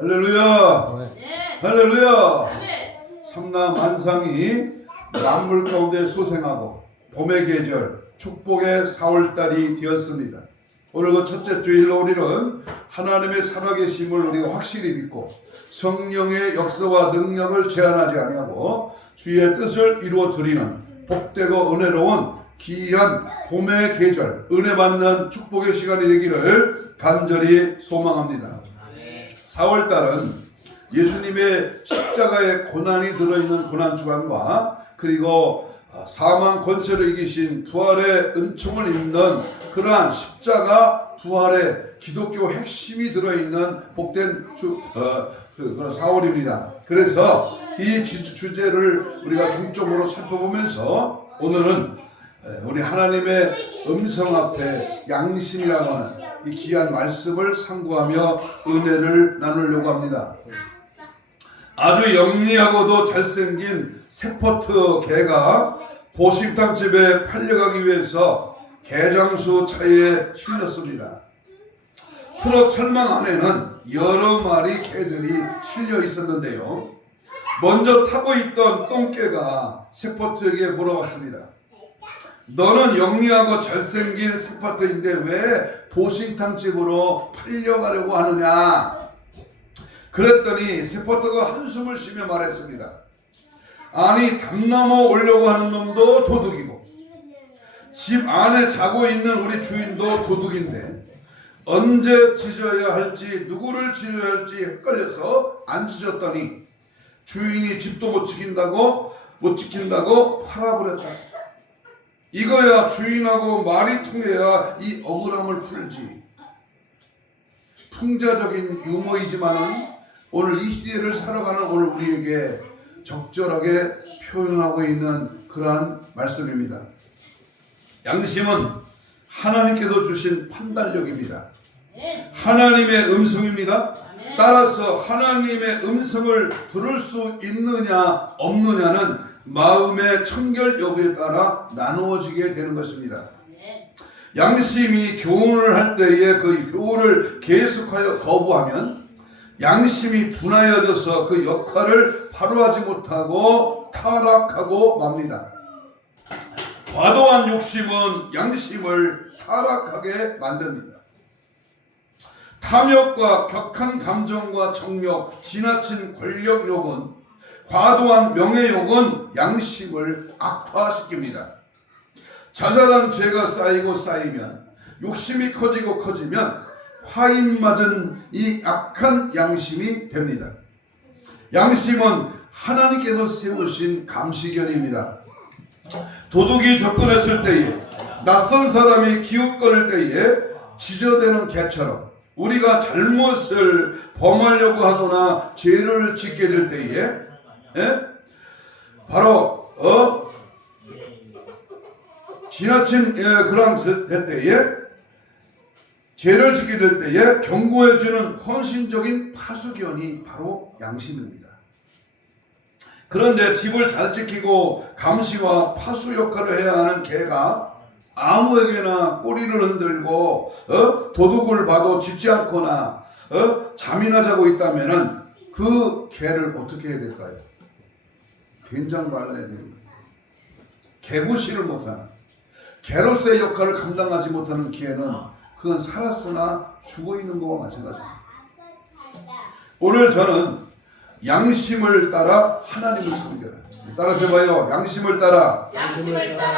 할렐루야. 네. 할렐루야. 아멘. 삼남 만상이 만물 가운데 소생하고 봄의 계절 축복의 4월달이 되었습니다. 오늘 그 첫째 주일로 우리는 하나님의 살아계심을 우리가 확실히 믿고 성령의 역사와 능력을 제한하지 아니하고 주의 뜻을 이루어 드리는 복되고 은혜로운 귀한 봄의 계절, 은혜 받는 축복의 시간이 되기를 간절히 소망합니다. 4월달은 예수님의 십자가의 고난이 들어있는 고난주간과 그리고 사망 권세를 이기신 부활의 은총을 입는 그러한 십자가 부활의 기독교 핵심이 들어있는 복된 그런 4월입니다. 그래서 이 주제를 우리가 중점으로 살펴보면서 오늘은 우리 하나님의 음성 앞에 양심이라고 하는 이 귀한 말씀을 상고하며 은혜를 나누려고 합니다. 아주 영리하고도 잘생긴 세포트 개가 보식탕집에 팔려가기 위해서 개장수 차에 실렸습니다. 트럭 철망 안에는 여러 마리 개들이 실려 있었는데요. 먼저 타고 있던 똥개가 세포트에게 물어봤습니다. 너는 영리하고 잘생긴 세포트인데 왜 보식탕집으로 팔려가려고 하느냐? 그랬더니 세포트가 한숨을 쉬며 말했습니다. 아니, 담 넘어 오려고 하는 놈도 도둑이고 집 안에 자고 있는 우리 주인도 도둑인데 언제 짖어야 할지 누구를 짖어야 할지 헷갈려서 안 짖었더니 주인이 집도 못 지킨다고 팔아버렸다. 이거야 주인하고 말이 통해야 이 억울함을 풀지. 풍자적인 유머이지만은 오늘 이 시대를 살아가는 오늘 우리에게 적절하게 표현하고 있는 그러한 말씀입니다. 양심은 하나님께서 주신 판단력입니다. 하나님의 음성입니다. 따라서 하나님의 음성을 들을 수 있느냐 없느냐는 마음의 청결 여부에 따라 나누어지게 되는 것입니다. 양심이 교훈을 할 때에 그 교훈을 계속하여 거부하면 양심이 둔하여져서 그 역할을 바로하지 못하고 타락하고 맙니다. 과도한 욕심은 양심을 타락하게 만듭니다. 탐욕과 격한 감정과 정욕, 지나친 권력욕은, 과도한 명예욕은 양심을 악화시킵니다. 자잘한 죄가 쌓이고 쌓이면, 욕심이 커지고 커지면 화인 맞은 이 악한 양심이 됩니다. 양심은 하나님께서 세우신 감시견입니다. 도둑이 접근했을 때에, 낯선 사람이 기웃거릴 때에 지저대는 개처럼 우리가 잘못을 범하려고 하거나 죄를 짓게 될 때에 바로 지나친 그런 때에 죄를 짓게 될 때에 경고해주는 헌신적인 파수견이 바로 양심입니다. 그런데 집을 잘 지키고 감시와 파수 역할을 해야 하는 개가 아무에게나 꼬리를 흔들고 도둑을 봐도 짖지 않거나 잠이나 자고 있다면은 그 개를 어떻게 해야 될까요? 된장 발라야 되는 거예요. 개구실을 못하는, 개로서의 역할을 감당하지 못하는 개는 그건 살았으나 죽어있는 거와 마찬가지입니다. 오늘 저는 양심을 따라 하나님을 섬겨라. 따라서 봐요. 양심을 따라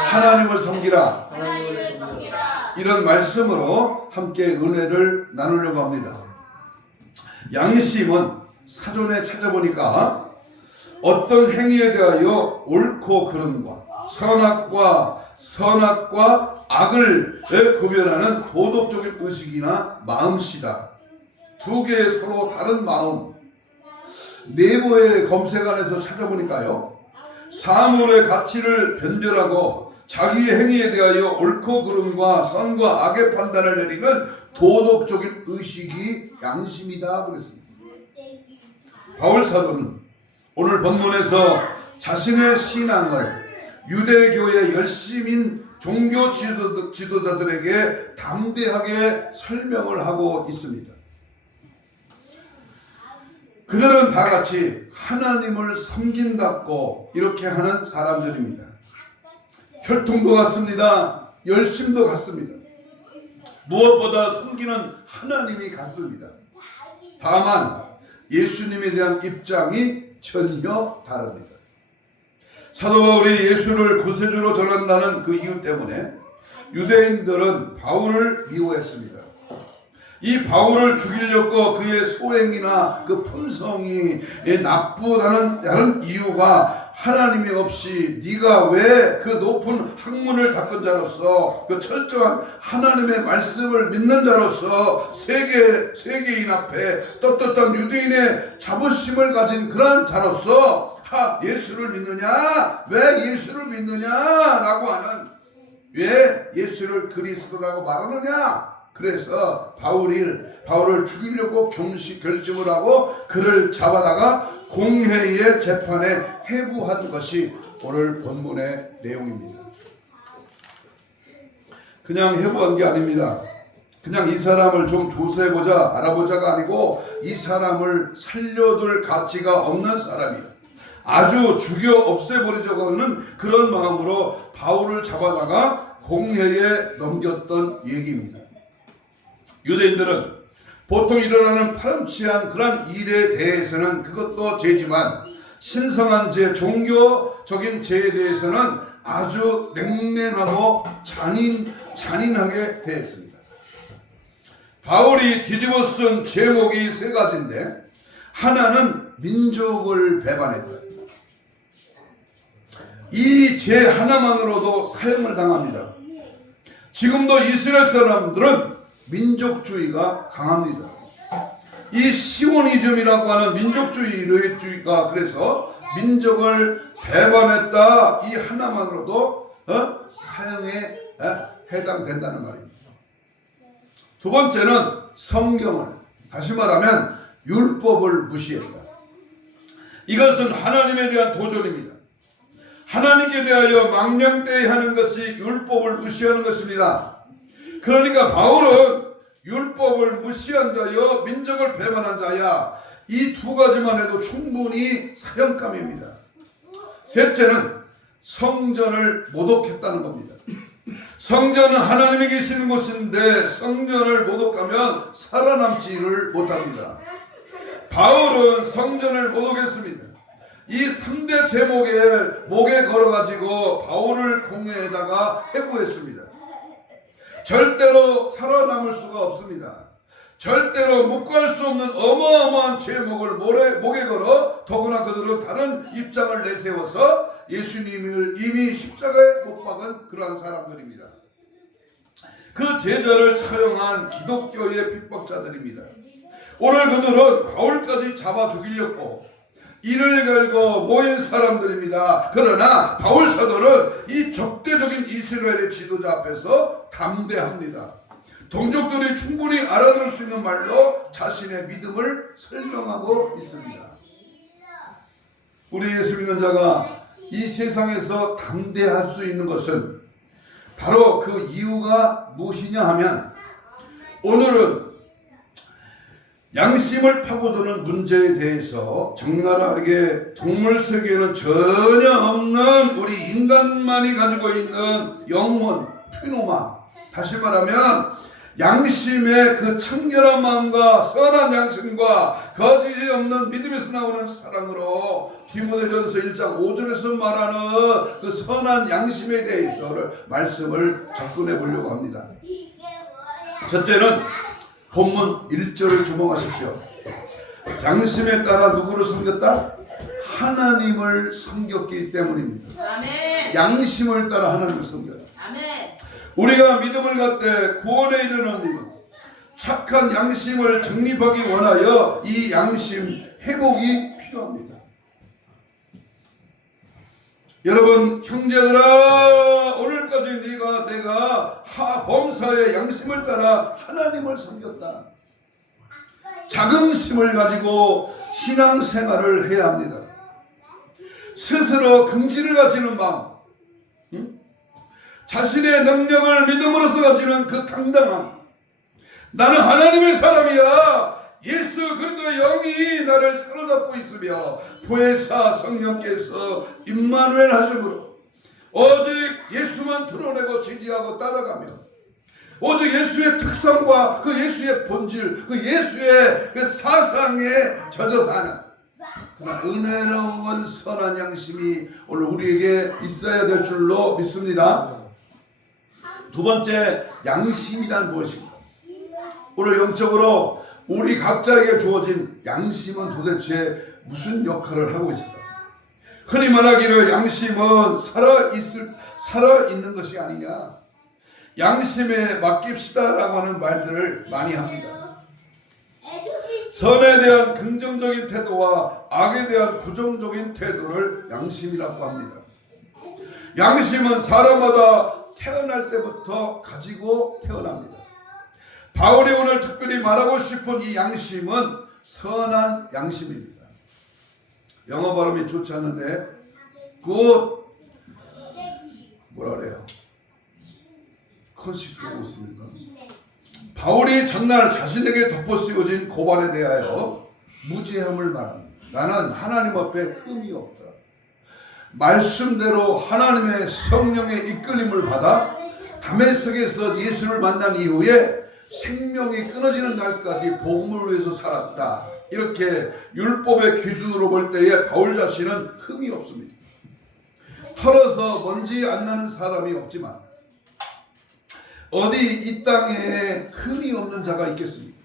하나님을 섬기라. 이런 말씀으로 함께 은혜를 나누려고 합니다. 양심은 사전에 찾아보니까 어떤 행위에 대하여 옳고 그름과 선악과 악을 구별하는 도덕적인 의식이나 마음씨다. 두 개의 서로 다른 마음. 네이버의 검색안에서 찾아보니까요, 사물의 가치를 변별하고 자기의 행위에 대하여 옳고 그름과 선과 악의 판단을 내리는 도덕적인 의식이 양심이다 그랬습니다. 바울 사도는 오늘 본문에서 자신의 신앙을 유대교의 열심인 종교 지도자들에게 담대하게 설명을 하고 있습니다. 그들은 다 같이 하나님을 섬긴다고 이렇게 하는 사람들입니다. 혈통도 같습니다. 열심도 같습니다. 무엇보다 섬기는 하나님이 같습니다. 다만 예수님에 대한 입장이 전혀 다릅니다. 사도 바울이 예수를 구세주로 전한다는 그 이유 때문에 유대인들은 바울을 미워했습니다. 이 바울을 죽이려고 그의 소행이나 그 품성이 나쁘다는 이유가 하나님이 없이 네가 왜 그 높은 학문을 닦은 자로서 그 철저한 하나님의 말씀을 믿는 자로서 세계인 앞에 떳떳한 유대인의 자부심을 가진 그러한 자로서 예수를 믿느냐? 왜 예수를 믿느냐라고 하는, 왜 예수를 그리스도라고 말하느냐? 그래서 바울을 죽이려고 결심을 하고 그를 잡아다가 공회의 재판에 회부한 것이 오늘 본문의 내용입니다. 그냥 회부한 게 아닙니다. 그냥 이 사람을 좀 조사해보자, 알아보자가 아니고 이 사람을 살려둘 가치가 없는 사람이에요. 아주 죽여 없애버리자고 하는 그런 마음으로 바울을 잡아다가 공회에 넘겼던 얘기입니다. 유대인들은 보통 일어나는 파렴치한 그런 일에 대해서는 그것도 죄지만 신성한 죄, 종교적인 죄에 대해서는 아주 냉랭하고 잔인하게 대했습니다. 바울이 뒤집어 쓴 제목이 세 가지인데, 하나는 민족을 배반했다. 이 죄 하나만으로도 사형을 당합니다. 지금도 이스라엘 사람들은 민족주의가 강합니다. 이 시오니즘이라고 하는 민족주의가 그래서 민족을 배반했다, 이 하나만으로도 사형에 해당된다는 말입니다. 두 번째는 성경을, 다시 말하면 율법을 무시했다. 이것은 하나님에 대한 도전입니다. 하나님께 대하여 망령되이하는 것이 율법을 무시하는 것입니다. 그러니까 바울은 율법을 무시한 자여 민족을 배반한 자야, 이 두 가지만 해도 충분히 사형감입니다. 셋째는 성전을 모독했다는 겁니다. 성전은 하나님이 계시는 곳인데 성전을 모독하면 살아남지를 못합니다. 바울은 성전을 모독했습니다. 이 3대 제목을 목에 걸어가지고 바울을 공회에다가 회부했습니다. 절대로 살아남을 수가 없습니다. 절대로 묵과할 수 없는 어마어마한 제목을 목에 걸어, 더구나 그들은 다른 입장을 내세워서 예수님을 이미 십자가에 못 박은 그러한 사람들입니다. 그 제자를 처형한 기독교의 핍박자들입니다. 오늘 그들은 바울까지 잡아 죽이려고 이를 갈고 모인 사람들입니다. 그러나 바울 사도는 이 적대적인 이스라엘의 지도자 앞에서 담대합니다. 동족들이 충분히 알아들을 수 있는 말로 자신의 믿음을 설명하고 있습니다. 우리 예수 믿는 자가 이 세상에서 담대할 수 있는 것은 바로 그 이유가 무엇이냐 하면, 오늘은 양심을 파고드는 문제에 대해서 적나라하게 동물 세계에는 전혀 없는 우리 인간만이 가지고 있는 영혼, 피노마, 다시 말하면 양심의 그 청결한 마음과 선한 양심과 거짓이 없는 믿음에서 나오는 사랑으로 디모데전서 1장 5절에서 말하는 그 선한 양심에 대해서 말씀을 접근해 보려고 합니다. 첫째는 본문 1절을 주목하십시오. 양심에 따라 누구를 섬겼다? 하나님을 섬겼기 때문입니다. 아멘. 양심을 따라 하나님을 섬겼다. 아멘. 우리가 믿음을 갖되 구원에 이르는 믿음, 착한 양심을 정립하기 원하여 이 양심 회복이 필요합니다. 여러분 형제들아, 오늘까지 내가 범사의 양심을 따라 하나님을 섬겼다. 자긍심을 가지고 신앙생활을 해야 합니다. 스스로 긍지를 가지는 마음, 자신의 능력을 믿음으로써 가지는 그 당당함, 나는 하나님의 사람이야, 예수 그리스도의 영이 나를 사로잡고 있으며 보혜사 성령께서 임마누엘 하심으로 오직 예수만 드러내고 지지하고 따라가며 오직 예수의 특성과 그 예수의 본질, 그 예수의 그 사상에 젖어 사는 그러나 은혜로운 선한 양심이 오늘 우리에게 있어야 될 줄로 믿습니다. 두 번째, 양심이란 무엇인가? 오늘 영적으로 우리 각자에게 주어진 양심은 도대체 무슨 역할을 하고 있을까? 흔히 말하기를 양심은 살아있는 것이 아니냐, 양심에 맡깁시다라고 하는 말들을 많이 합니다. 선에 대한 긍정적인 태도와 악에 대한 부정적인 태도를 양심이라고 합니다. 양심은 사람마다 태어날 때부터 가지고 태어납니다. 바울이 오늘 특별히 말하고 싶은 이 양심은 선한 양심입니다. 영어 발음이 좋지 않는데 뭐라 그래요? 컨시스가 있습니까? 바울이 전날 자신에게 덮어씌워진 고발에 대하여 무죄함을 말합니다. 나는 하나님 앞에 흠이 없다. 말씀대로 하나님의 성령의 이끌림을 받아 다메섹에서 예수를 만난 이후에 생명이 끊어지는 날까지 복음을 위해서 살았다. 이렇게 율법의 기준으로 볼 때에 바울 자신은 흠이 없습니다. 털어서 먼지 안 나는 사람이 없지만 어디 이 땅에 흠이 없는 자가 있겠습니까?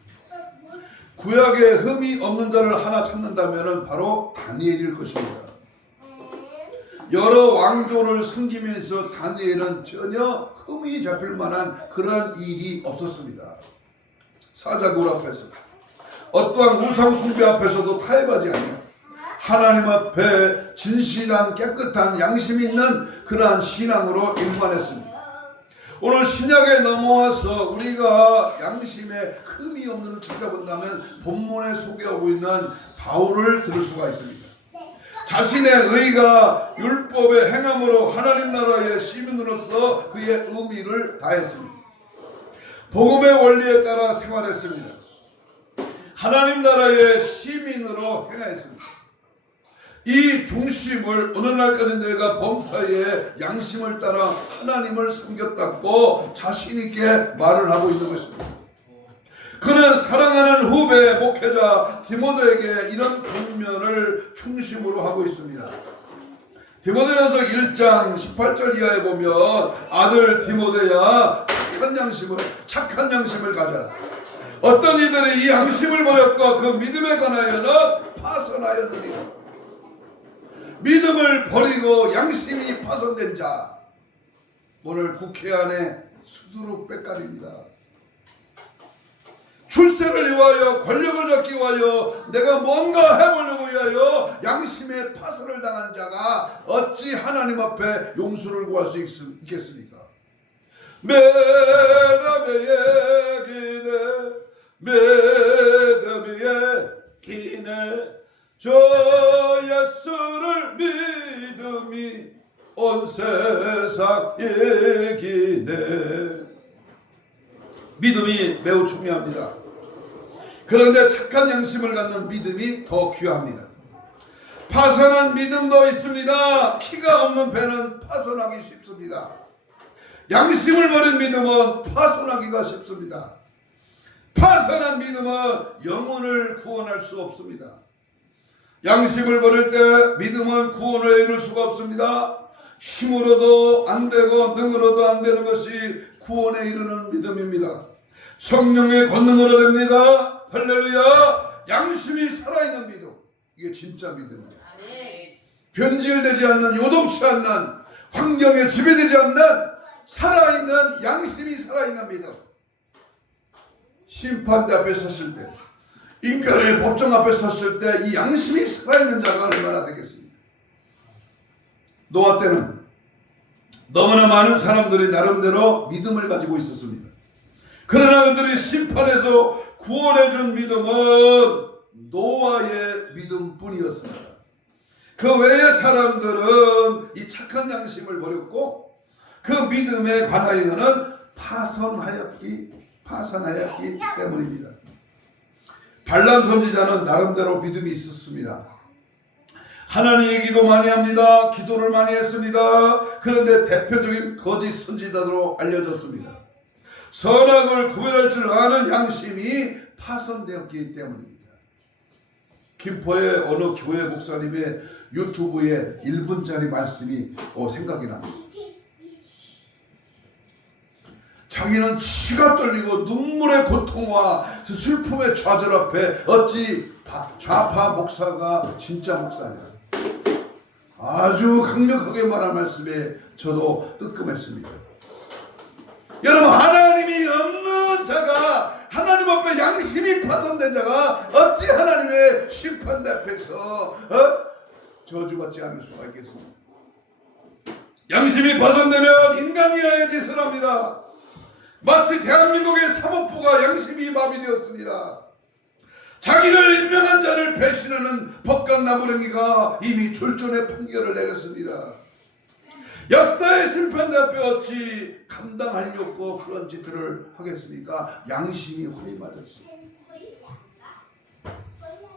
구약에 흠이 없는 자를 하나 찾는다면 바로 다니엘일 것입니다. 여러 왕조를 섬기면서 다니엘은 전혀 흠이 잡힐 만한 그러한 일이 없었습니다. 사자굴 앞에서 어떠한 우상 숭배 앞에서도 타협하지 아니하고 하나님 앞에 진실한 깨끗한 양심이 있는 그러한 신앙으로 일관했습니다. 오늘 신약에 넘어와서 우리가 양심에 흠이 없는 찾아본다면 본문에 소개하고 있는 바울을 들을 수가 있습니다. 자신의 의가 율법의 행함으로 하나님 나라의 시민으로서 그의 의미를 다했습니다. 복음의 원리에 따라 생활했습니다. 하나님 나라의 시민으로 행하였습니다. 이 중심을 오늘날까지 내가 범사에 양심을 따라 하나님을 섬겼다고 자신 있게 말을 하고 있는 것입니다. 그는 사랑하는 후배 목회자 디모데에게 이런 권면을 중심으로 하고 있습니다. 디모데전서 1장 18절 이하에 보면 아들 디모데야 착한 양심을 가져라. 어떤 이들이 이 양심을 버렸고 그 믿음에 관하여는 파선하였느니라. 믿음을 버리고 양심이 파손된 자, 오늘 국회 안에 수두룩 빽깔입니다. 출세를 위하여 권력을 잡기 위하여 내가 뭔가 해보려고 위하여 양심의 파손을 당한 자가 어찌 하나님 앞에 용서를 구할 수 있겠습니까? 메드비의 기네 저 예수를 믿음이 온 세상 얘기네. 믿음이 매우 중요합니다. 그런데 착한 양심을 갖는 믿음이 더 귀합니다. 파선한 믿음도 있습니다. 키가 없는 배는 파선하기 쉽습니다. 양심을 버린 믿음은 파선하기가 쉽습니다. 파선한 믿음은 영혼을 구원할 수 없습니다. 양심을 버릴 때 믿음은 구원을 이룰 수가 없습니다. 힘으로도 안 되고 능으로도 안 되는 것이 구원에 이르는 믿음입니다. 성령의 권능으로 됩니다. 할렐루야. 양심이 살아있는 믿음, 이게 진짜 믿음입니다. 변질되지 않는, 요동치 않는, 환경에 지배되지 않는 살아있는 양심이 살아있는 믿음. 심판대 앞에 섰을 때, 인간의 법정 앞에 섰을 때 이 양심이 살아있는 자가 얼마나 되겠습니까? 노아 때는 너무나 많은 사람들이 나름대로 믿음을 가지고 있었습니다. 그러나 그들이 심판에서 구원해준 믿음은 노아의 믿음뿐이었습니다. 그 외의 사람들은 이 착한 양심을 버렸고 그 믿음에 관하여는 파산하였기 때문입니다. 발람 선지자는 나름대로 믿음이 있었습니다. 하나님의 기도 많이 합니다. 기도를 많이 했습니다. 그런데 대표적인 거짓 선지자로 알려졌습니다. 선악을 구별할 줄 아는 양심이 파손되었기 때문입니다. 김포의 어느 교회 목사님의 유튜브에 1분짜리 말씀이 생각이 납니다. 자기는 치가 떨리고 눈물의 고통과 슬픔의 좌절 앞에 어찌 좌파 목사가 진짜 목사냐. 아주 강력하게 말한 말씀에 저도 뜨끔했습니다. 여러분, 하나님이 없는 자가, 하나님 앞에 양심이 파손된 자가 어찌 하나님의 심판 앞에서 저주받지 않을 수가 있겠습니까? 양심이 파손되면 인간이 아의 짓을 합니다. 마치 대한민국의 사법부가 양심이 마비되었습니다. 자기를 임명한 자를 배신하는 법관 나무랭이가 이미 졸전의 판결을 내렸습니다. 역사의 심판 앞에 어찌 감당하려고 그런 짓들을 하겠습니까? 양심이 화이 맞았습니다.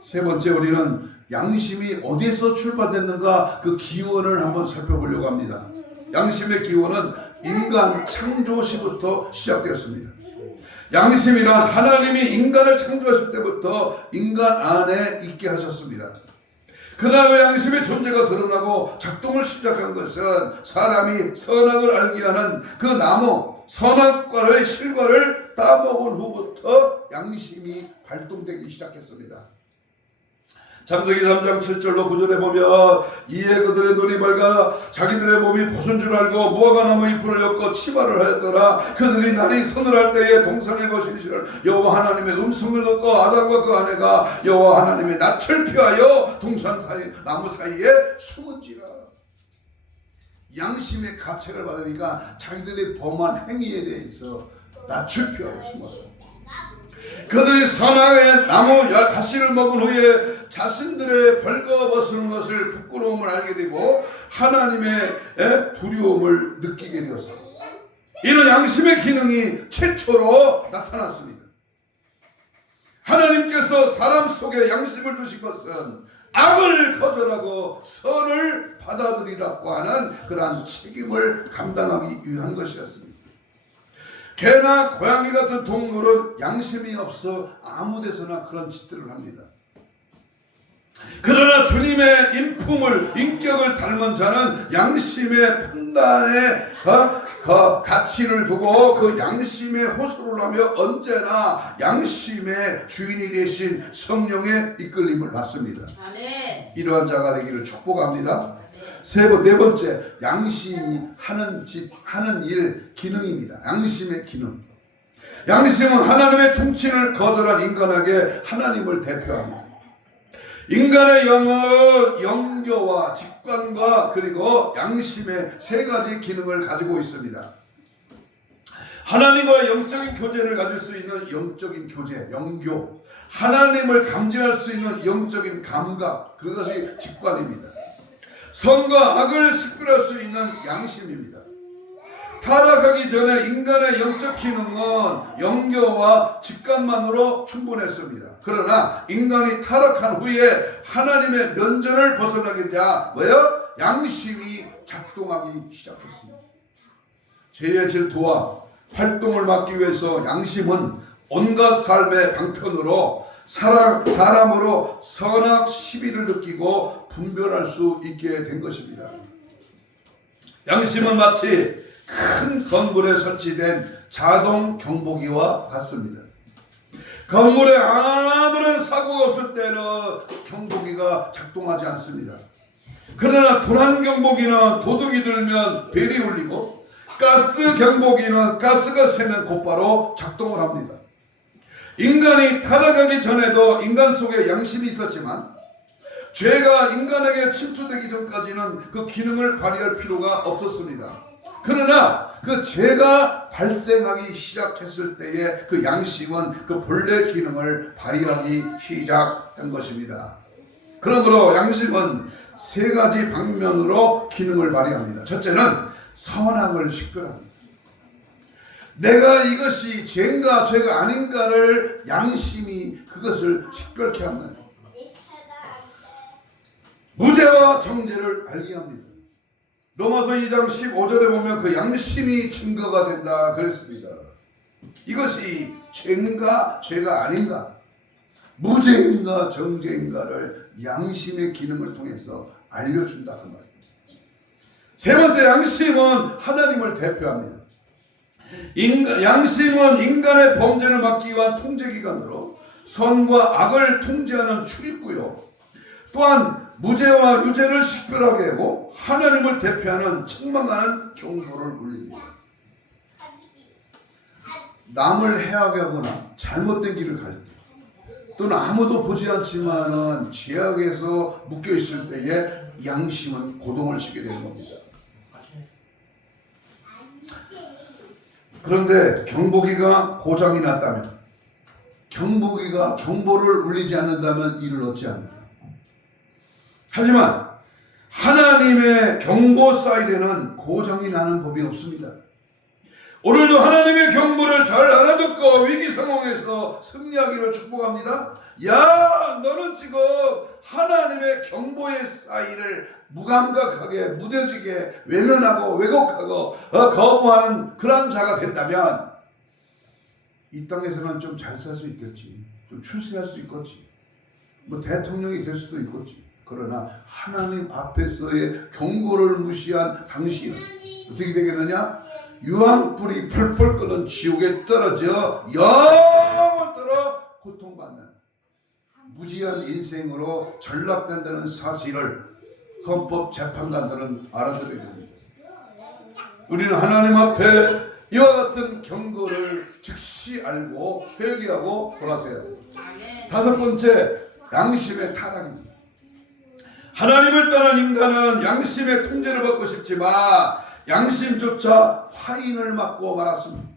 세 번째, 우리는 양심이 어디에서 출발됐는가 그 기원을 한번 살펴보려고 합니다. 양심의 기원은 인간 창조 시부터 시작되었습니다. 양심이란 하나님이 인간을 창조하실 때부터 인간 안에 있게 하셨습니다. 그러나 그 양심의 존재가 드러나고 작동을 시작한 것은 사람이 선악을 알게 하는 그 나무 선악과의 실과를 따먹은 후부터 양심이 발동되기 시작했습니다. 창세기 3장 7절로 9절에 보면 이에 그들의 눈이 밝아 자기들의 몸이 벗은 줄 알고 무화과나무 잎을 엮어 치마를 하였더라. 그들이 날이 서늘할 때에 동산의 거실을 여호와 하나님의 음성을 듣고 아담과 그 아내가 여호와 하나님의 낯을 피하여 동산 사이 나무 사이에 숨은지라. 양심의 가책을 받으니까 자기들의 범한 행위에 대해서 낯을 피하여 숨었어요. 그들이 선악의 나무 가시를 먹은 후에 자신들의 벌거벗은 것을 부끄러움을 알게 되고 하나님의 두려움을 느끼게 되었습니다. 이는 양심의 기능이 최초로 나타났습니다. 하나님께서 사람 속에 양심을 두신 것은 악을 거절하고 선을 받아들이라고 하는 그러한 책임을 감당하기 위한 것이었습니다. 개나 고양이 같은 동물은 양심이 없어 아무 데서나 그런 짓들을 합니다. 그러나 주님의 인격을 닮은 자는 양심의 판단에 가치를 두고 그 양심에 호소를 하며 언제나 양심의 주인이 되신 성령의 이끌림을 받습니다. 아멘. 이러한 자가 되기를 축복합니다. 네 번째, 양심이 하는 일 기능입니다. 양심의 기능. 양심은 하나님의 통치를 거절한 인간에게 하나님을 대표합니다. 인간의 영은 영교와 직관과 그리고 양심의 세 가지 기능을 가지고 있습니다. 하나님과 영적인 교제를 가질 수 있는 영적인 교제, 영교. 하나님을 감지할 수 있는 영적인 감각, 그것이 직관입니다. 선과 악을 식별할 수 있는 양심입니다. 타락하기 전에 인간의 영적 기능은 영교와 직관만으로 충분했습니다. 그러나 인간이 타락한 후에 하나님의 면전을 벗어나게 되자 양심이 작동하기 시작했습니다. 죄의 질투와 활동을 막기 위해서 양심은 온갖 삶의 방편으로 사람으로 선악 시비를 느끼고 분별할 수 있게 된 것입니다. 양심은 마치 큰 건물에 설치된 자동 경보기와 같습니다. 건물에 아무런 사고가 없을 때는 경보기가 작동하지 않습니다. 그러나 도난 경보기는 도둑이 들면 벨이 울리고 가스 경보기는 가스가 새면 곧바로 작동을 합니다. 인간이 타락하기 전에도 인간 속에 양심이 있었지만 죄가 인간에게 침투되기 전까지는 그 기능을 발휘할 필요가 없었습니다. 그러나 그 죄가 발생하기 시작했을 때에 그 양심은 그 본래 기능을 발휘하기 시작한 것입니다. 그러므로 양심은 세 가지 방면으로 기능을 발휘합니다. 첫째는 선악을 식별합니다. 내가 이것이 죄인가 죄가 아닌가를 양심이 그것을 식별케 합니다. 무죄와 정죄를 알게 합니다. 로마서 2장 15절에 보면 그 양심이 증거가 된다 그랬습니다. 이것이 죄인가 죄가 아닌가, 무죄인가 정죄인가를 양심의 기능을 통해서 알려준다 그 말입니다. 세 번째, 양심은 하나님을 대표합니다. 양심은 인간의 범죄를 막기 위한 통제기관으로 선과 악을 통제하는 출입구요, 또한 무죄와 유죄를 식별하게 하고 하나님을 대표하는 책망하는 경고를 울립니다. 남을 해하게 하거나 잘못된 길을 갈 때, 또는 아무도 보지 않지만은 죄악에서 묶여 있을 때에 양심은 고동을 치게 되는 겁니다. 그런데 경보기가 고장이 났다면, 경보기가 경보를 울리지 않는다면 이를 얻지 않는다. 하지만 하나님의 경보 사이렌은 고장이 나는 법이 없습니다. 오늘도 하나님의 경보를 잘 알아듣고 위기 상황에서 승리하기를 축복합니다. 야, 너는 지금 하나님의 경보의 사이를 무감각하게 무뎌지게 외면하고 왜곡하고 거부하는 그런 자가 된다면 이 땅에서는 좀 잘 살 수 있겠지, 좀 출세할 수 있겠지, 뭐 대통령이 될 수도 있겠지. 그러나 하나님 앞에서의 경고를 무시한 당신은 어떻게 되겠느냐? 유황불이 펄펄 끓는 지옥에 떨어져 영원토록 고통받는 무지한 인생으로 전락된다는 사실을 헌법재판관들은 알아들어야 됩니다. 우리는 하나님 앞에 이와 같은 경고를 즉시 알고 회개하고 돌아서야 됩니다. 다섯 번째, 양심의 타락입니다. 하나님을 떠난 인간은 양심의 통제를 받고 싶지만 양심조차 화인을 맞고 말았습니다.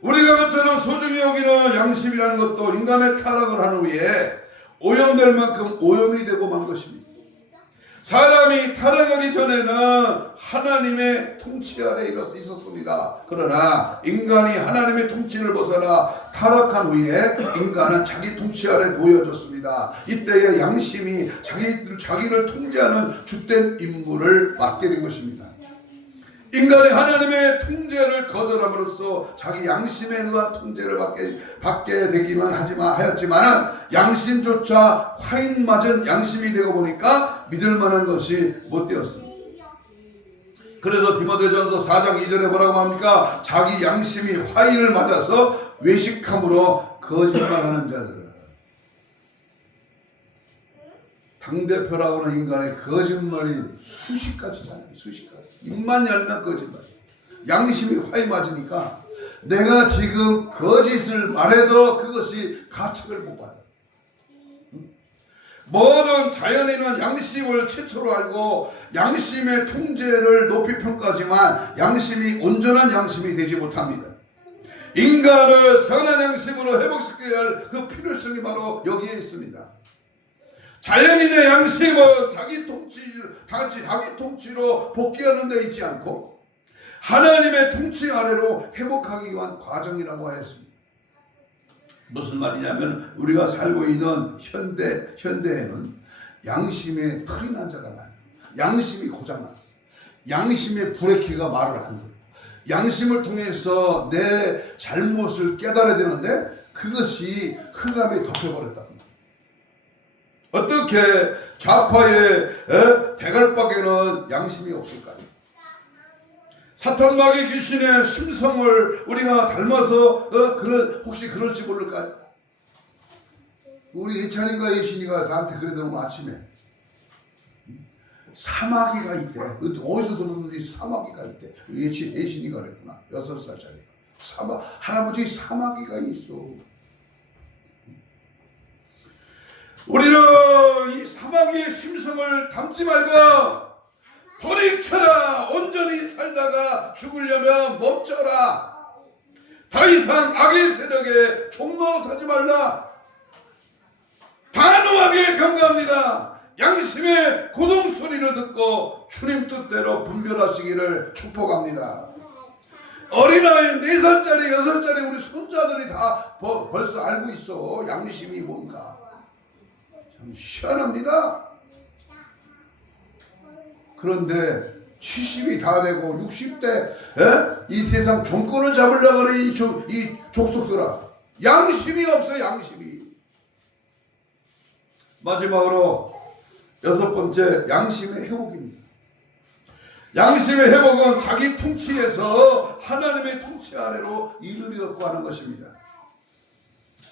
우리가 그처럼 소중히 여기는 양심이라는 것도 인간의 타락을 한 후에 오염될 만큼 오염이 되고 만 것입니다. 사람이 타락하기 전에는 하나님의 통치 아래 있었습니다. 그러나 인간이 하나님의 통치를 벗어나 타락한 후에 인간은 자기 통치 아래 놓여졌습니다. 이때에 양심이 자기를 통제하는 주된 임무를 맡게 된 것입니다. 인간이 하나님의 통제를 거절함으로써 자기 양심에 의한 통제를 받게 되기만 하였지만 양심조차 화인 맞은 양심이 되고 보니까 믿을 만한 것이 못 되었습니다. 그래서 디모데전서 4장 2절에 뭐라고 합니까? 자기 양심이 화인을 맞아서 외식함으로 거짓말하는 자들은, 당대표라고 하는 인간의 거짓말이 수십 가지잖아요. 수십 가지. 입만 열면 거짓말. 양심이 화이 맞으니까 내가 지금 거짓을 말해도 그것이 가책을 못 받아. 모든 자연인은 양심을 최초로 알고 양심의 통제를 높이 평가하지만 양심이 온전한 양심이 되지 못합니다. 인간을 선한 양심으로 회복시켜야 할 그 필요성이 바로 여기에 있습니다. 자연인의 양심은 자기 통치로 복귀하는 데 있지 않고 하나님의 통치 아래로 회복하기 위한 과정이라고 하였습니다. 무슨 말이냐면 우리가 살고 있는 현대에는 양심의 틀이 난 자가 많아요. 양심이 고장났어요. 양심의 브레이크가 말을 안 들어요. 양심을 통해서 내 잘못을 깨달아야 되는데 그것이 흑암에 덮여버렸다. 어떻게 좌파의 대갈박에는 양심이 없을까요? 사탄 마귀 귀신의 심성을 우리가 닮아서 혹시 그럴지 모를까요? 우리 예찬이가 예신이가 나한테 그러더라고. 아침에 사마귀가 있대. 어디서 들었는지 사마귀가 있대. 예신이가 그랬구나. 6살짜리가. 할아버지 사마귀가 있어. 우리는 이 사마귀의 심성을 담지 말고 돌이켜라. 온전히 살다가 죽으려면 멈춰라. 더 이상 악의 세력에 종노릇하지 말라. 단호하게 경고합니다. 양심의 고동 소리를 듣고 주님 뜻대로 분별하시기를 축복합니다. 어린아이 4살짜리 6살짜리 우리 손자들이 다 벌써 알고 있어. 양심이 뭔가. 참 희한합니다. 그런데 70이 다 되고 60대 이 세상 정권을 잡으려고 하는 이 족속들아, 양심이 없어. 양심이. 마지막으로 6번째, 양심의 회복입니다. 양심의 회복은 자기 통치에서 하나님의 통치 아래로 이르려고 하는 것입니다.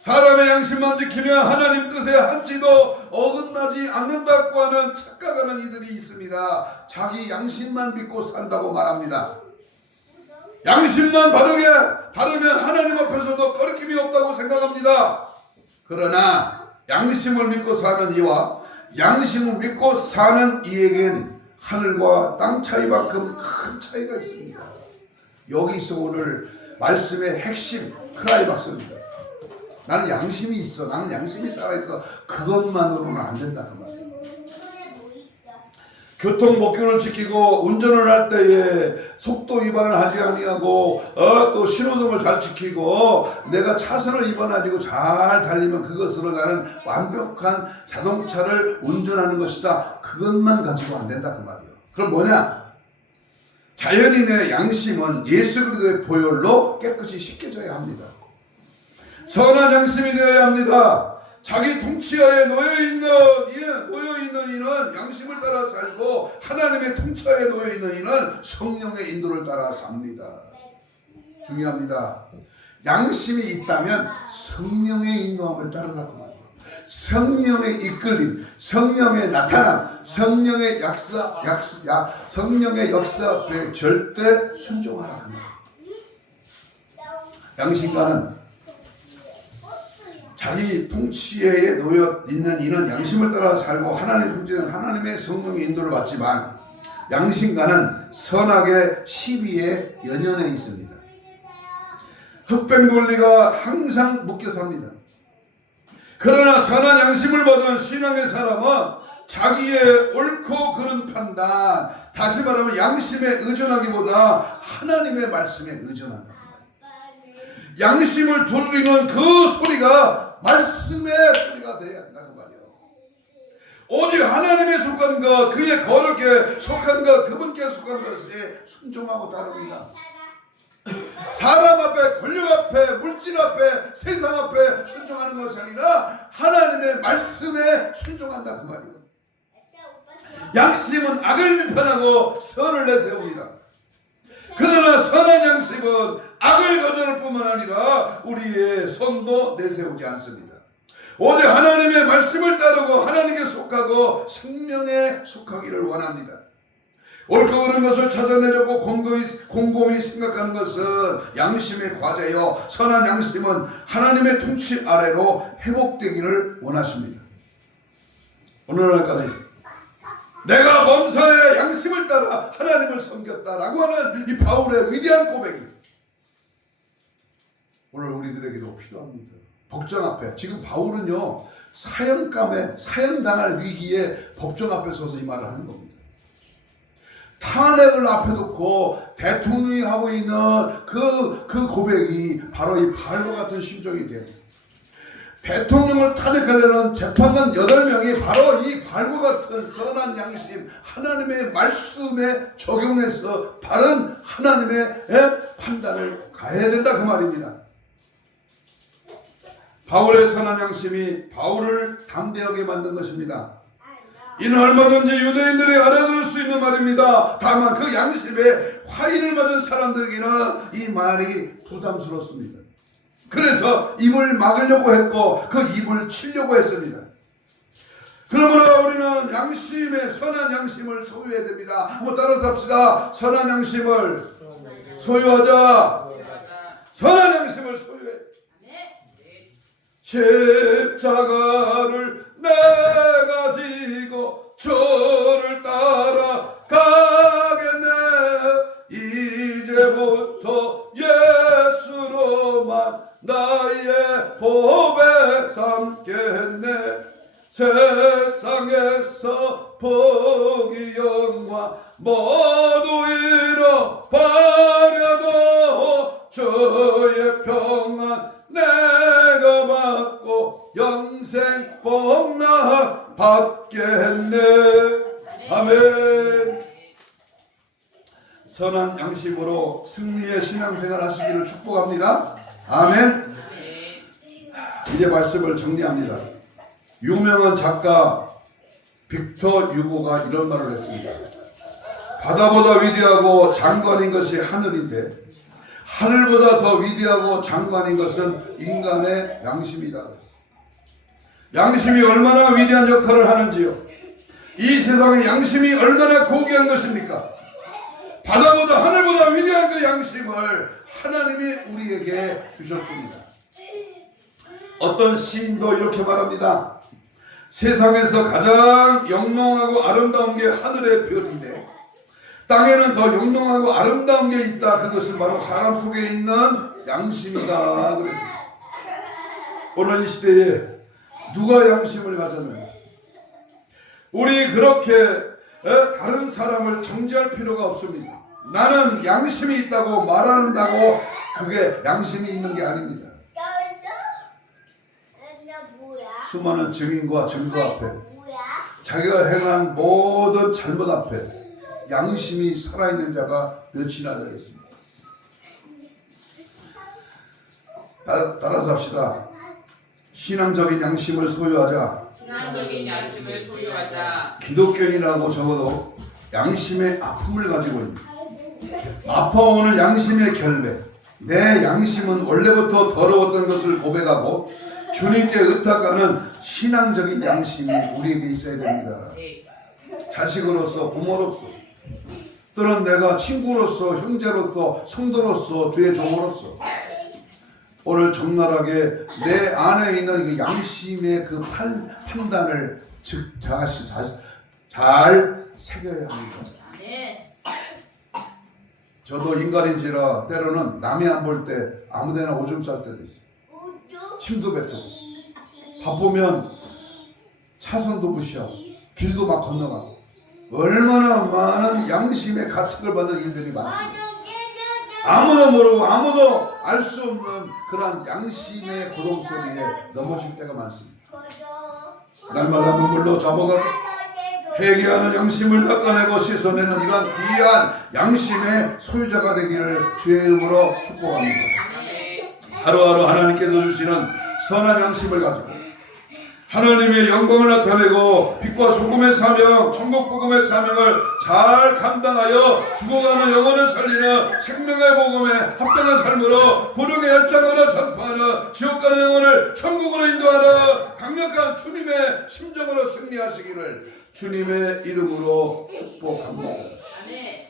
사람의 양심만 지키면 하나님 뜻에 한치도 어긋나지 않는다고 하는 착각하는 이들이 있습니다. 자기 양심만 믿고 산다고 말합니다. 양심만 바르면 하나님 앞에서도 거리낌이 없다고 생각합니다. 그러나 양심을 믿고 사는 이와 양심을 믿고 사는 이에겐 하늘과 땅 차이만큼 큰 차이가 있습니다. 여기서 오늘 말씀의 핵심 클라이막스입니다. 나는 양심이 있어. 나는 양심이 살아있어. 그것만으로는 안 된다 그 말이에요. 교통법규를 지키고 운전을 할 때에 속도 위반을 하지 아니하고 또 신호등을 잘 지키고 내가 차선을 위반하지고 잘 달리면 그것으로 나는 완벽한 자동차를 운전하는 것이다. 그것만 가지고 안 된다 그 말이에요. 그럼 뭐냐? 자연인의 양심은 예수 그리스도의 보혈로 깨끗이 씻겨져야 합니다. 선한 양심이 되어야 합니다. 자기 통치하에 놓여있는 이는 양심을 따라 살고 하나님의 통치하에 놓여있는 이는 성령의 인도를 따라 삽니다. 중요합니다. 양심이 있다면 성령의 인도함을 따르라고 말해요. 성령의 이끌림, 성령의 나타남, 성령의 성령의 역사 앞에 절대 순종하라 그 말이에요. 양심가는 자기 통치에 놓여 있는 이는 양심을 따라 살고 하나님의 통치는 하나님의 성령의 인도를 받지만 양심가는 선악의 시비에 연연해 있습니다. 흑백 논리가 항상 묶여 삽니다. 그러나 선한 양심을 받은 신앙의 사람은 자기의 옳고 그른 판단, 다시 말하면 양심에 의존하기보다 하나님의 말씀에 의존한다. 양심을 두드리는 그 소리가 말씀의 소리가 되어야 한다 그 말이에요. 오직 하나님의 속한 것, 그의 거룩에 속한 것, 그분께 속한 것에 순종하고 따릅니다. 사람 앞에, 권력 앞에, 물질 앞에, 세상 앞에 순종하는 것이 아니라 하나님의 말씀에 순종한다 그 말이에요. 양심은 악을 비판하고 선을 내세웁니다. 그러나 선한 양심은 악을 거절할 뿐만 아니라 우리의 선도 내세우지 않습니다. 오직 하나님의 말씀을 따르고 하나님께 속하고 생명에 속하기를 원합니다. 옳고 그른 것을 찾아내려고 곰곰이 생각하는 것은 양심의 과제요, 선한 양심은 하나님의 통치 아래로 회복되기를 원하십니다. 오늘날까지 내가 범사의 양심을 따라 하나님을 섬겼다라고 하는 이 바울의 위대한 고백이 오늘 우리들에게도 필요합니다. 법정 앞에, 지금 바울은요 사형당할 위기에 법정 앞에 서서 이 말을 하는 겁니다. 탄핵을 앞에 두고 대통령이 하고 있는 그 고백이 바로 이 바울과 같은 심정이 돼요. 대통령을 탄핵하려는 재판관 8명이 바로 이 바울과 같은 선한 양심, 하나님의 말씀에 적용해서 바른 하나님의 판단을 가해야 된다 그 말입니다. 바울의 선한 양심이 바울을 담대하게 만든 것입니다. 이는 얼마든지 유대인들이 알아들을 수 있는 말입니다. 다만 그 양심에 화인을 맞은 사람들에게는 이 말이 부담스럽습니다. 그래서 입을 막으려고 했고 그 입을 치려고 했습니다. 그러므로 우리는 양심의 선한 양심을 소유해야 됩니다. 한번 따라서 합시다. 선한 양심을 소유하자. 선한 양심을 소유해. 십자가를 내가 지고 주를 따라가겠네. 이제부터 예수로만 나의 보배 삼겠네. 세상에서 복이 영화 모두 잃어버려도 얻게 했네. 아멘. 선한 양심으로 승리의 신앙생활 하시기를 축복합니다. 아멘. 이제 말씀을 정리합니다. 유명한 작가 빅터 유고가 이런 말을 했습니다. 바다보다 위대하고 장관인 것이 하늘인데 하늘보다 더 위대하고 장관인 것은 인간의 양심이다. 양심이 얼마나 위대한 역할을 하는지요. 이 세상의 양심이 얼마나 고귀한 것입니까? 바다보다 하늘보다 위대한 그 양심을 하나님이 우리에게 주셨습니다. 어떤 시인도 이렇게 말합니다. 세상에서 가장 영롱하고 아름다운 게 하늘의 별인데 땅에는 더 영롱하고 아름다운 게 있다. 그것은 바로 사람 속에 있는 양심이다. 그래서 오늘 이 시대에 누가 양심을 가졌느냐? 우리 그렇게 다른 사람을 정죄할 필요가 없습니다. 나는 양심이 있다고 말한다고 그게 양심이 있는 게 아닙니다. 수많은 증인과 증거 앞에 자기가 행한 모든 잘못 앞에 양심이 살아있는 자가 몇이나 되겠습니까? 따라서 합시다. 신앙적인 양심을 소유하자. 신앙적인 양심을 소유하자. 기독교인이라고 적어도 양심의 아픔을 가지고 있는, 아파오는 양심의 결백. 내 양심은 원래부터 더러웠던 것을 고백하고 주님께 의탁하는 신앙적인 양심이 우리에게 있어야 됩니다. 자식으로서, 부모로서, 또는 내가 친구로서, 형제로서, 성도로서, 주의 종으로서 오늘 적나라하게 내 안에 있는 그 양심의 그 판단을 잘 새겨야 합니다. 저도 인간인지라 때로는 남이 안 볼 때 아무데나 오줌 쌀 때도 있어요. 침도 뱉고 바쁘면 차선도 무시하고 길도 막 건너가고 얼마나 많은 양심의 가책을 받는 일들이 많습니다. 아무도 모르고 아무도 알 수 없는 그러한 양심의 고동 소리에 넘어질 때가 많습니다. 날마다 눈물로 잡아가고 회개하는 양심을 닦아내고 씻어내는 이러한 귀한 양심의 소유자가 되기를 주의 이름으로 축복합니다. 하루하루 하나님께서 주시는 선한 양심을 가지고 하나님의 영광을 나타내고 빛과 소금의 사명, 천국 복음의 사명을 잘 감당하여 죽어가는 영혼을 살리는 생명의 복음에 합당한 삶으로 부흥의 열정으로 전파하는 지옥 가는 영혼을 천국으로 인도하는 강력한 주님의 심정으로 승리하시기를 주님의 이름으로 축복합니다.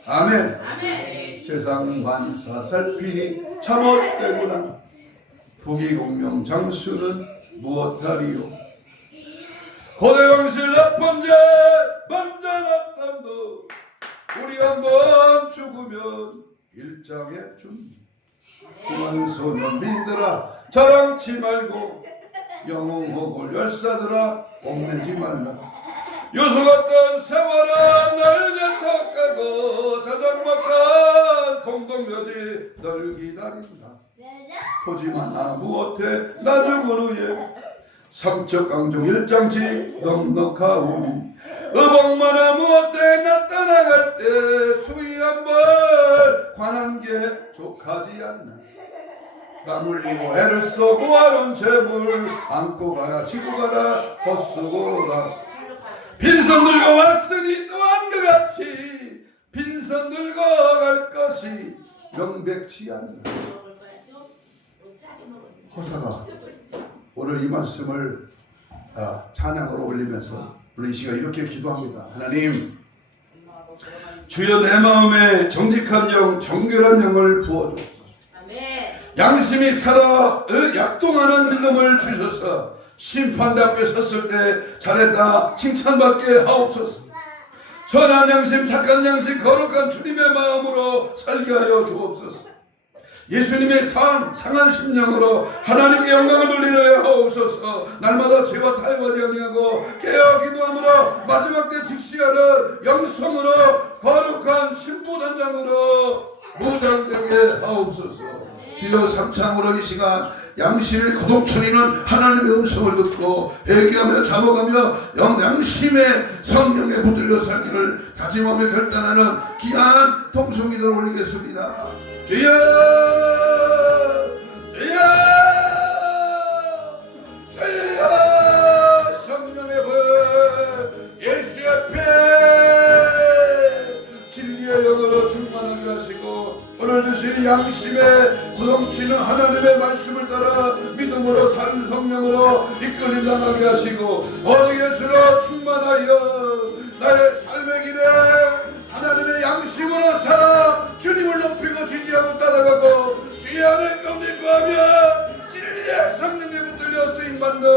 아멘. 아멘. 세상 만사 살피니 참헛되구나. 부귀공명 장수는 무엇하리요. 고대 왕실 나쁜죄 먼저 났담도 우리 한번 죽으면 일장의 준비. 그만 소년민들아 자랑치 말고 영웅호골 열사들아 뽐내지 말라. 요수 같던 세월아 널 예척하고 자작막한 공동묘지 널 기다린다. 토지만나 무엇해 나 죽은 후에 삼척강종 일장지 넉넉하오니 의복만아 무엇해 나 떠나갈 때 수위 한벌 관한 게 족하지 않나. 땀 흘리고 애를 써 모아놓은 재물 안고 가라 지고 가라 헛수고로다. 빈손 들고 왔으니 또한 그같이 빈손 들고 갈 것이 명백치 않나. 허사가 오늘 이 말씀을 찬양으로 올리면서 우리 이 시간 이렇게 기도합니다. 하나님, 주여 내 마음에 정직한 영, 정결한 영을 부어주옵소서. 양심이 살아 약동하는 믿음을 주셔서 심판대 앞에 섰을 때 잘했다 칭찬받게 하옵소서. 선한 양심, 착한 양심, 거룩한 주님의 마음으로 살게 하여 주옵소서. 예수님의 상한 심령으로 하나님께 영광을 돌리려 하옵소서. 날마다 죄와 타협하지 아니하고 깨어 기도함으로 마지막 때 직시하는 영성으로 거룩한 신부단장으로 무장되게 하옵소서. 주여 삼창으로 이 시간 양심의 거동천이는 하나님의 음성을 듣고 회개하며 잠어가며 양심의 성령에 붙들려 살기를 다짐하며 결단하는 귀한 통성기도를 올리겠습니다. 주여 주여 주여 성령의 불 예수 앞에 진리의 영으로 충만하게 하시고 오늘 주신 양심에 구동치는 하나님의 말씀을 따라 믿음으로 사는 성령으로 이끌림 당하게 하시고 오직 예수로 충만하여 나의 삶의 길에 하나님의 양심으로 살아 주님을 높이고 지지하고 따라가고 주의 안에 가운데 거하며 진리의 성령에 붙들려 쓰임받는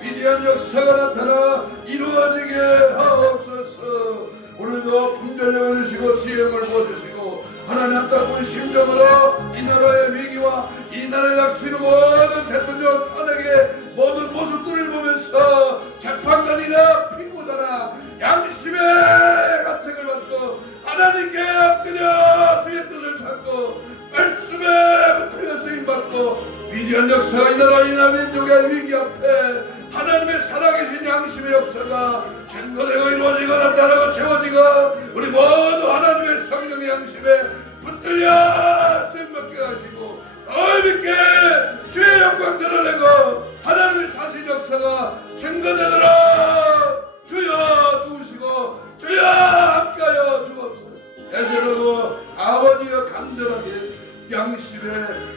위대한 역사가 나타나 이루어지게 하옵소서. 오늘도 분별력을 주시고 지혜를 부어주시고 하나님 따뜻한 심정으로 이 나라의 위기와 이 나라에 닥치는 모든 대통령 탄핵의 모든 모습들을 보면서 재판관이나 피고자나 양심의 가책을 받고 하나님께 엎드려 주의 뜻을 찾고 말씀에 붙들려 쓰임받고 위대한 역사가 이 나라 이 나라 민족의 위기 앞에 하나님의 살아계신 양심의 역사가 증거되고 이루어지고 나타나고 채워지고 우리 모두 하나님의 성령의 양심에 붙들려 쓰임받게 하시고 더 믿게 주의 영광 드러내고 하나님의 사실 역사가 증거되도록 주여 도우시고 주여 함께하여 주옵소서. 애제로도 아버지여 간절하게 양심의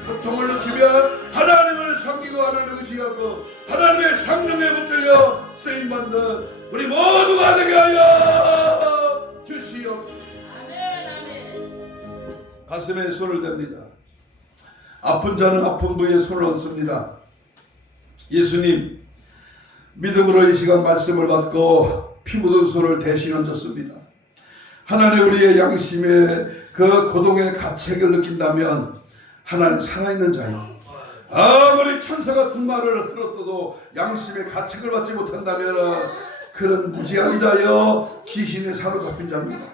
고통을 느끼며 하나님을 섬기고 하나님을 의지하고 하나님의 성령에 붙들려 쓰임받는 우리 모두가 되게 하여 주시옵소서. 가슴에 손을 댑니다. 아픈 자는 아픈 부위에 손을 얹습니다. 예수님 믿음으로 이 시간 말씀을 받고 피 묻은 손을 대신 얹었습니다. 하나님 우리의 양심에 그 고동의 가책을 느낀다면 하나님 살아있는 자요 아무리 천사 같은 말을 들었어도 양심의 가책을 받지 못한다면 그는 무지한 자여 귀신에 사로잡힌 자입니다.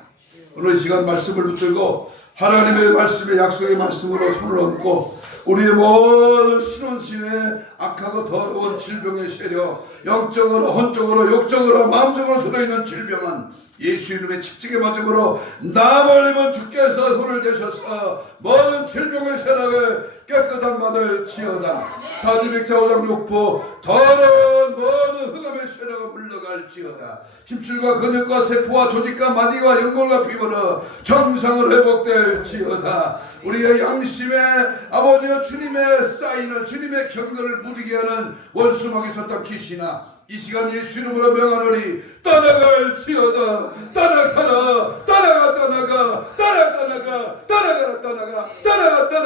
오늘 이 시간 말씀을 붙들고 하나님의 말씀의 약속의 말씀으로 손을 얹고 우리의 모든 신혼신의 악하고 더러운 질병의 세력 영적으로 혼적으로 육적으로 마음적으로 들어있는 질병은 예수 이름의 칙칙의 맞음으로 남을 입은 주께서 손을 대셔서 모든 질병의 세력을 깨끗한 바를 지어다. 사지백자 5장 6부 더러운 모든 흑암의 세력을 물러갈지어다. 힘줄과 근육과 세포와 조직과 마디와 연골과 피부는 정상으로 회복될지어다. 우리의 양심에 아버지와 주님의 사인을 주님의 경건을 무디게 하는 원수막이 섰던 귀신아 이 시간 예수 이름으로 명하노니 떠나갈지어다. 떠나가라 떠나가 떠나가 떠나가 떠나가 떠나가라 떠나가 떠나가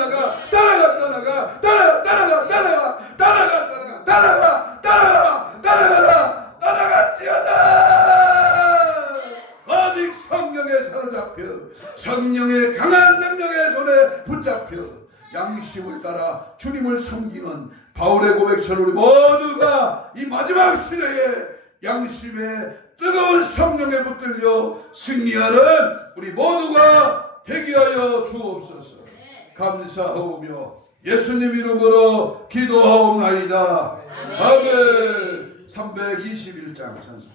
떠나가 떠나가 떠나가 떠나가 떠나가 떠나가 떠나가 떠나가 떠나가 떠나가 떠나가라 떠나갈지어다. 오직 성령에 사로잡혀 성령의 강한 능력의 손에 붙잡혀 양심을 따라 주님을 섬기는 바울의 고백처럼 우리 모두가 이 마지막 시대에 양심에 뜨거운 성령에 붙들려 승리하는 우리 모두가 되게 하여 주옵소서. 감사하오며 예수님 이름으로 기도하옵나이다. 아멘. 321장 찬송.